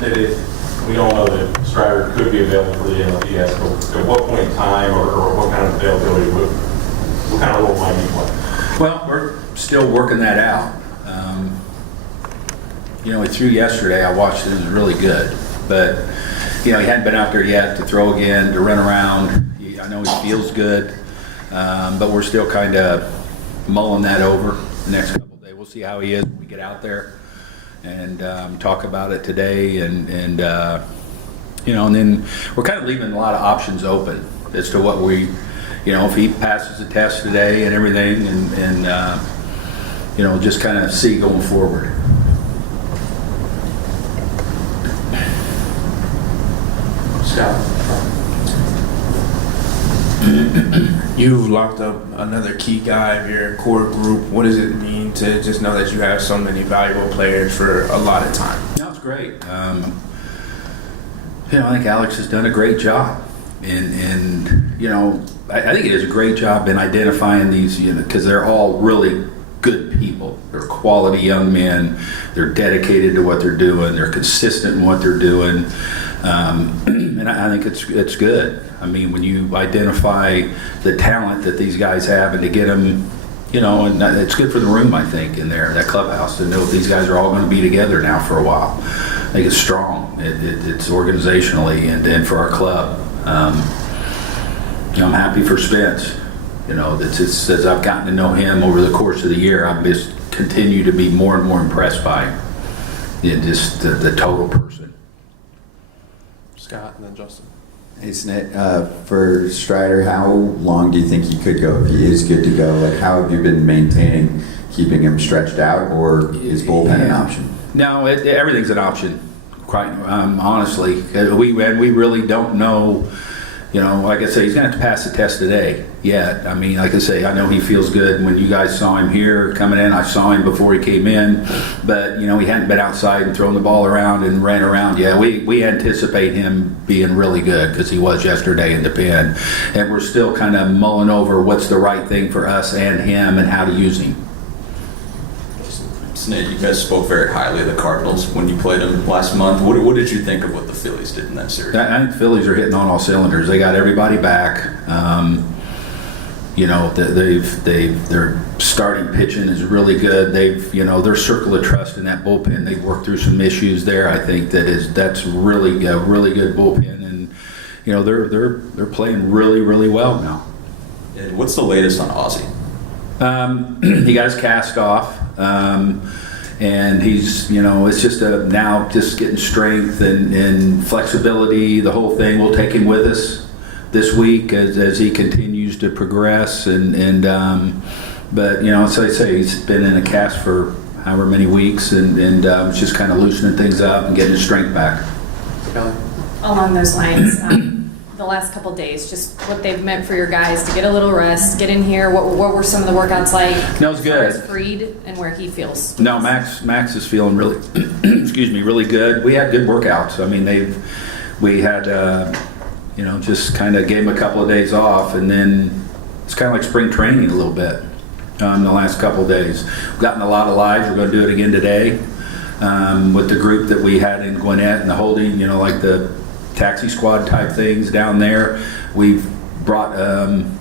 We all know that Strider could be available for the NLDS, but at what point in time or what kind of availability, what kind of role might he play? Well, we're still working that out. He threw yesterday. I watched it. It was really good. But, he hadn't been out there yet to throw again, to run around. I know he feels good. But we're still kind of mulling that over the next couple of days. We'll see how he is when we get out there and talk about it today. And then we're kind of leaving a lot of options open as to what we, if he passes the test today and everything and just kind of see going forward. You've locked up another key guy of your core group. What does it mean to just know that you have so many valuable players for a lot of time? No, it's great. I think Alex has done a great job. And I think he does a great job in identifying these, because they're all really good people. They're quality young men. They're dedicated to what they're doing. They're consistent in what they're doing. And I think it's good. I mean, when you identify the talent that these guys have and to get them, and it's good for the room, I think, in there, that clubhouse, to know these guys are all going to be together now for a while. I think it's strong. It's organizationally and for our club. I'm happy for Spence. As I've gotten to know him over the course of the year, I've just continue to be more and more impressed by just the total person. Scott and then Justin. Hey, Snit, for Strider, how long do you think he could go if he is good to go? Like, how have you been maintaining keeping him stretched out, or is bullpen an option? No, everything's an option. Quite honestly, we really don't know. Like I say, he's going to have to pass the test today. Yet, I mean, like I say, I know he feels good. When you guys saw him here coming in, I saw him before he came in, but he hadn't been outside and thrown the ball around and ran around yet. We anticipate him being really good because he was yesterday in the pen, and we're still kind of mulling over what's the right thing for us and him and how to use him. Snit, you guys spoke very highly of the Cardinals when you played them last month. What did you think of what the Phillies did in that series? I think the Phillies are hitting on all cylinders. They got everybody back. Their starting pitching is really good. Their circle of trust in that bullpen. They've worked through some issues there. I think that's really a really good bullpen, and they're playing really, really well now. And what's the latest on Ozzie? He got his cast off, and he's, it's just now just getting strength and flexibility, the whole thing. We'll take him with us this week as he continues to progress, but as I say, he's been in a cast for however many weeks, and it's just kind of loosening things up and getting his strength back. Along those lines, the last couple of days, just what they've meant for your guys to get a little rest, get in here. What were some of the workouts like? No, it's good. As Freed and where he feels. No, Max is feeling really, really good. We had good workouts. I mean, we had, just kind of gave him a couple of days off, and then it's kind of like spring training a little bit the last couple of days. We've gotten a lot of lives. We're going to do it again today with the group that we had in Gwinnett and the holding, like the taxi squad type things down there. We've brought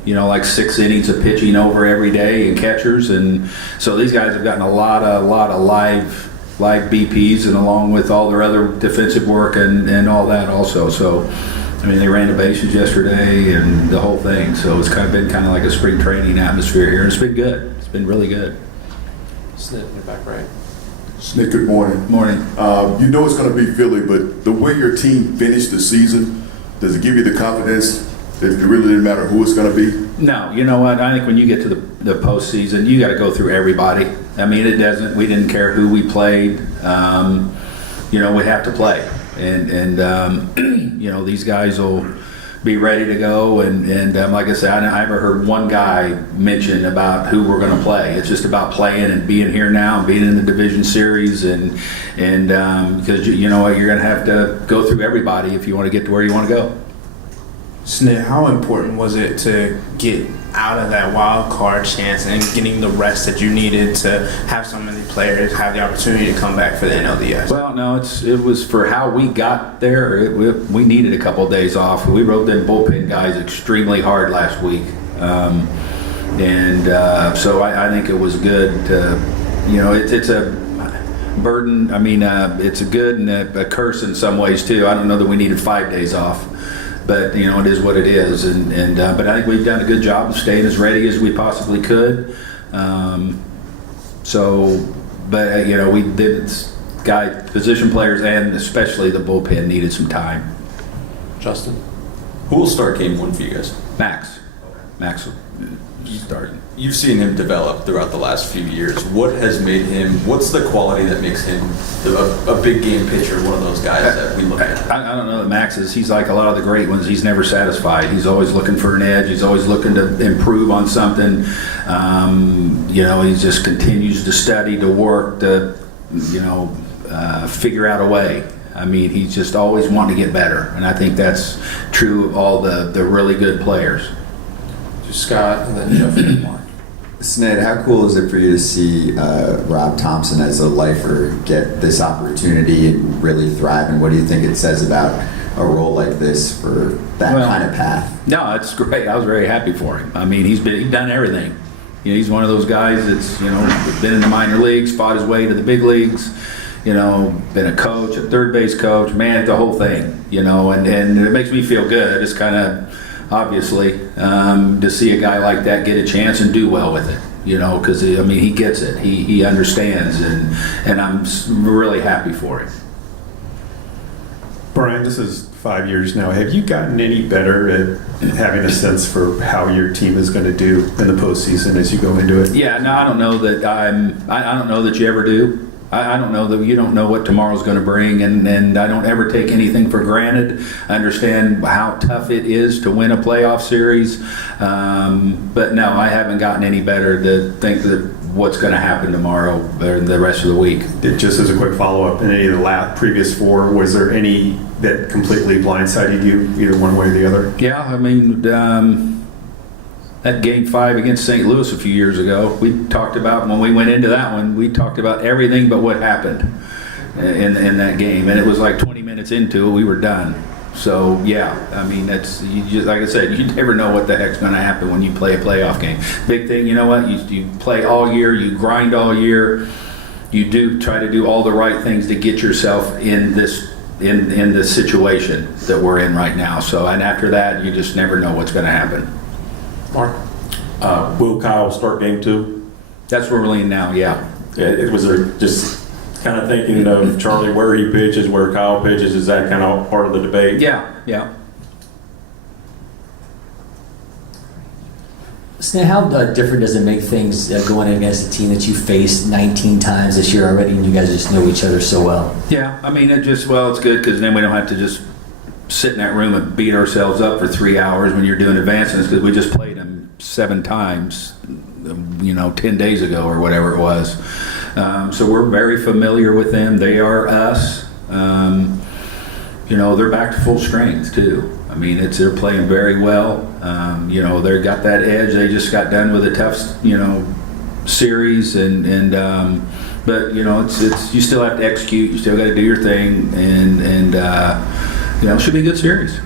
like 6 innings of pitching over every day and catchers, and so these guys have gotten a lot of live BPs, and along with all their other defensive work and all that also. So I mean, they ran the bases yesterday and the whole thing, so it's been kind of like a spring training atmosphere here, and it's been good. It's been really good. Snit, you're back right. Snit, good morning. Morning. You know it's going to be Philly, but the way your team finished the season, does it give you the confidence that it really didn't matter who it's going to be? No, you know what? I think when you get to the postseason, you got to go through everybody. I mean, it doesn't. We didn't care who we played. We have to play, and these guys will be ready to go. And like I said, I never heard one guy mention about who we're going to play. It's just about playing and being here now and being in the division series, and because you know what, you're going to have to go through everybody if you want to get to where you want to go. Snit, how important was it to get out of that wild card chance and getting the rest that you needed to have so many players have the opportunity to come back for the NLDS? Well, no, it was for how we got there. We needed a couple of days off. We rode them bullpen guys extremely hard last week. So I think it was good. It's a burden. I mean, it's a good and a curse in some ways too. I don't know that we needed 5 days off, but it is what it is. But I think we've done a good job of staying as ready as we possibly could. We did. Position players and especially the bullpen needed some time. Justin? Who will start game one for you guys? Max will start. You've seen him develop throughout the last few years. What has made him, what's the quality that makes him a big game pitcher, one of those guys that we look at? I don't know that Max is. He's like a lot of the great ones. He's never satisfied. He's always looking for an edge. He's always looking to improve on something. He just continues to study, to work, to, figure out a way. I mean, he's just always wanting to get better. And I think that's true of all the really good players. Scott and then Jeff and Mark. Sned, how cool is it for you to see Rob Thompson as a lifer get this opportunity and really thrive? And what do you think it says about a role like this for that kind of path? No, it's great. I was very happy for him. I mean, he's done everything. He's one of those guys that's been in the minor leagues, fought his way to the big leagues. Been a coach, a third base coach, man, the whole thing. And it makes me feel good. It's kind of obviously to see a guy like that get a chance and do well with it. Because he gets it. He understands, and I'm really happy for him. Brian, this is 5 years now. Have you gotten any better at having a sense for how your team is going to do in the postseason as you go into it? Yeah, no, I don't know that I don't know that you ever do. I don't know that you don't know what tomorrow's going to bring, and I don't ever take anything for granted. I understand how tough it is to win a playoff series, but no, I haven't gotten any better to think that what's going to happen tomorrow or the rest of the week. Just as a quick follow-up, in any of the previous four, was there any that completely blindsided you, either one way or the other? Yeah, I mean, that Game 5 against St. Louis a few years ago, we talked about, when we went into that one, we talked about everything but what happened in that game. And it was like 20 minutes into it, we were done. So, yeah, I mean, like I said, you never know what the heck's going to happen when you play a playoff game. Big thing, you play all year, you grind all year, you do try to do all the right things to get yourself in this situation that we're in right now. So, and after that, you just never know what's going to happen. Mark? Will Kyle start game 2? That's where we're leaning now, yeah. It was just kind of thinking of Charlie, where he pitches, where Kyle pitches. Is that kind of part of the debate? Yeah. Sned, how different does it make things going against a team that you faced 19 times this year already, and you guys just know each other so well? Yeah, I mean, it's good because then we don't have to just sit in that room and beat ourselves up for 3 hours when you're doing advancements, because we just played them 7 times, 10 days ago or whatever it was. So we're very familiar with them. They are us. They're back to full strength too. I mean, they're playing very well. They've got that edge. They just got done with a tough, series, but it's you still have to execute. You still got to do your thing, and it should be a good series.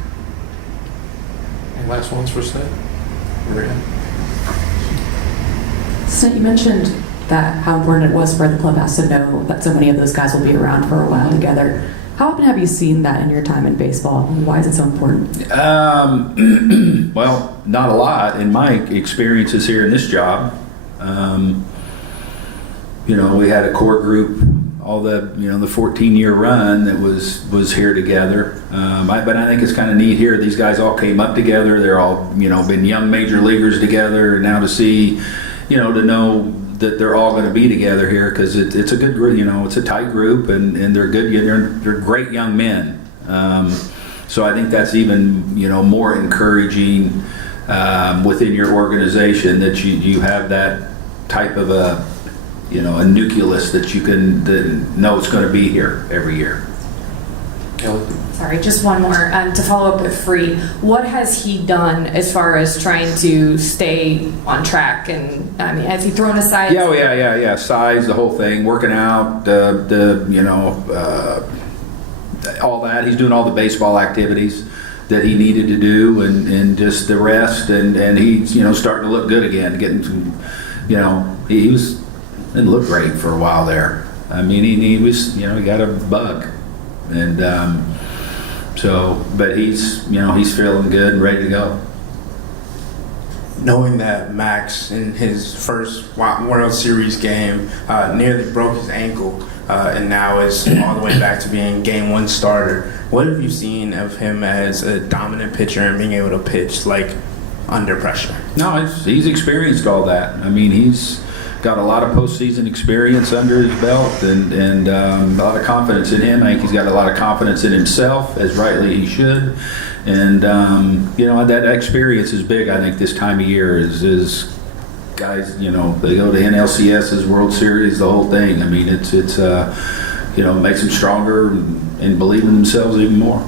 Any last ones for Snit? So you mentioned that how important it was for the clubhouse to know that so many of those guys will be around for a while together. How often have you seen that in your time in baseball? And why is it so important? Well, not a lot in my experiences here in this job. We had a core group, all the 14-year run that was here together. But I think it's kind of neat here. These guys all came up together. They're all been young major leaguers together. And now to see, to know that they're all going to be together here, because it's a good group. It's a tight group, and they're good. They're great young men. So I think that's even more encouraging within your organization, that you have that type of a nucleus that you can know it's going to be here every year. Kelly? Sorry, just one more. To follow up with Free, what has he done as far as trying to stay on track? And I mean, has he thrown aside? Yeah. Size, the whole thing, working out, all that. He's doing all the baseball activities that he needed to do, and just the rest. And he's starting to look good again. Getting some, he didn't look great for a while there. I mean, he was he got a bug, and but he's feeling good and ready to go. Knowing that Max in his first World Series game nearly broke his ankle and now is all the way back to being game one starter, what have you seen of him as a dominant pitcher and being able to pitch like under pressure? No, he's experienced all that. I mean, he's got a lot of postseason experience under his belt, and a lot of confidence in him. I think he's got a lot of confidence in himself, as rightly he should. And that experience is big. I think this time of year is guys. They go to NLCS's World Series, the whole thing. I mean, it's makes them stronger and believe in themselves even more.